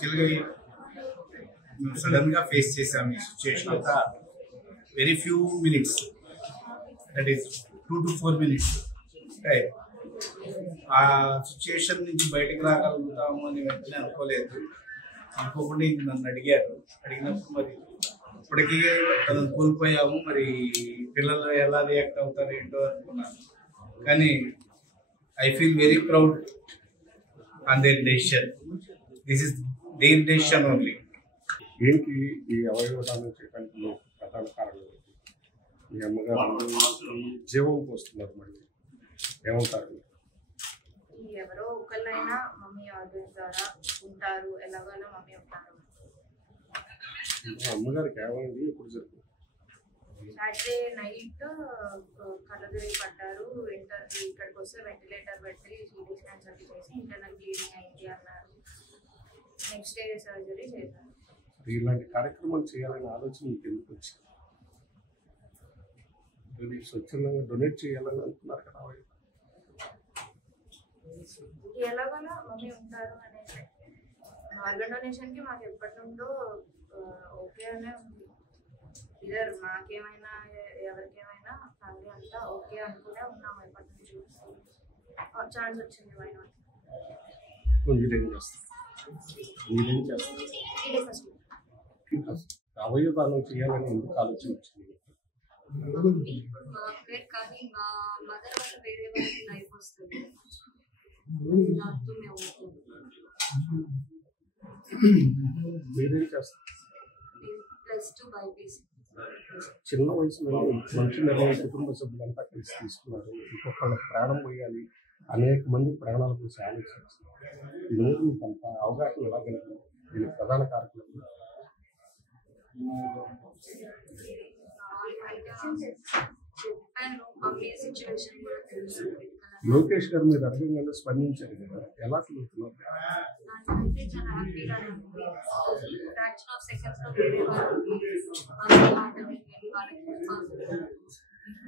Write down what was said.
యాక్చువల్గా మేము సడన్గా ఫేస్ చేసాము ఈ సిచ్యుయేషన్ అంతా. Very few minutes, that is 2 to 4 minutes time. ఆ సిచ్యుయేషన్ నుంచి బయటకు రాగలుగుతాము అని వెంటనే అనుకోకుండా ఇంక నన్ను అడిగినప్పుడు మరి ఇప్పటికీ తనను కోల్పోయాము, మరి పిల్లలు ఎలా రియాక్ట్ అవుతారు ఏంటో అనుకున్నాను. కానీ I feel very proud on their decision. This is their decision only. ఏంటి ఈ అవయవదానం చేయడానికి ప్రధాన కారణం? మీ అమ్మగారు జీవం పోస్తున్నారు, మళ్ళీ ఏమంటారు? ఎవరో ఒకళ్ళైనా మమ్మీ ఆర్గన్స్ ద్వారా ఉంటారు, ఎలాగైనా మమ్మీ ఉంటారు. అమ్మగారికి ఏమైంది, ఎప్పుడు జరిగింది? సాటర్డే నైట్ కళ్ళదిరి పడ్డారు. ఇక్కడికి వస్తే వెంటిలేటర్ పెట్టి సిటీ స్కాన్స్ అవి చేసి ఇంటర్నల్ బ్లీడింగ్ అయింది అన్నారు. నెక్స్ట్ డే సర్జరీ చేశారు. ఇలాంటి కార్యక్రమాలు చేయాలనే ఆలోచన మీకు ఎందుకు వచ్చింది? స్వచ్ఛందంగా డొనేట్ చేయాలని అనుకున్నారు కదా. ఎలాగోలా మమ్మీ ఉంటారు అనేసి ఆర్గన్ డొనేషన్కి మాకు ఎప్పటి నుండో ఓకే అనే ఉంది. ఇద్దరు మాకేమైనా ఎవరికేమైనా ఫ్యామిలీ అంతా ఓకే అనుకునే ఉన్నాము ఎప్పటి నుంచి. ఛాన్స్ వచ్చింది వై నాట్. అవయవదానం చేయాలని ఎందుకు ఆలోచన వచ్చింది? మా పేరు కానీ మా మదర్ వల్ల వేరే వాళ్ళకి లైఫ్ వస్తుంది. మీరేం చేస్తారు? +2 బైపీసీ. చిన్న వయసులో మంచి నిర్ణయం కుటుంబ సభ్యులంతా కలిసి తీసుకున్నారు. ఇంకొకళ్ళ ప్రాణం పోయాలి, అనేక మంది ప్రాణాల గురించి ఆలోచించారు. దీని మీద మీకు అంత అవగాహన ఎలా కలిగింది? దీనికి ప్రధాన కారకులు చెప్పాను. మమ్మీ సిచ్యువేషన్ కూడా తెలుసు. లోకేష్ గారు మీరు అడగంగానే స్పందించారు కదా, ఎలా ఫీల్ అవుతున్నారు? నాకైతే చాలా హ్యాపీగానే ఉంది. ఫ్రాక్షన్ ఆఫ్ సెకండ్స్లో వేరే వాళ్ళకి వాళ్ళకి